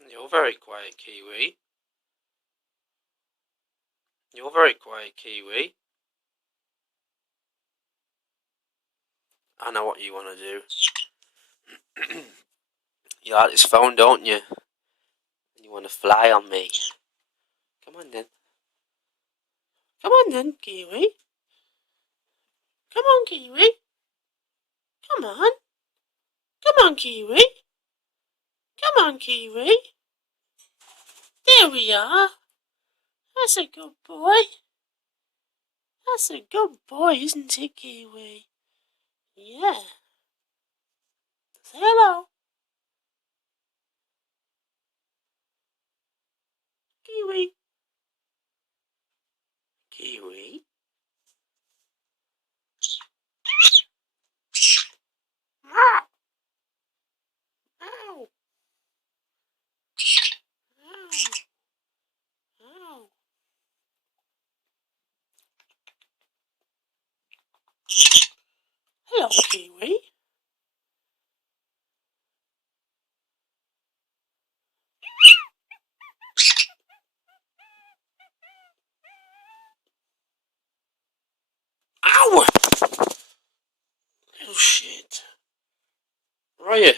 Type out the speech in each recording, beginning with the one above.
You're very quiet, Kiwi. You're very quiet, Kiwi. I know what you want to do. You like this phone, don't you? And you want to fly on me. Come on then. Come on then, Kiwi. Come on, Kiwi. Come on. Come on, Kiwi. Come on, Kiwi. There we are. That's a good boy. That's a good boy, isn't it, Kiwi? Yeah. Say hello. Kiwi. Kiwi. Meow. Meow. Meow. Meow. Hello, Kiwi. Ow! Oh shit. Where are you?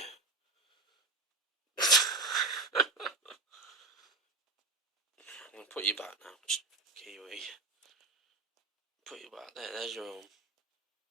I'm gonna put you back now, Kiwi. Put you back there. There's your home.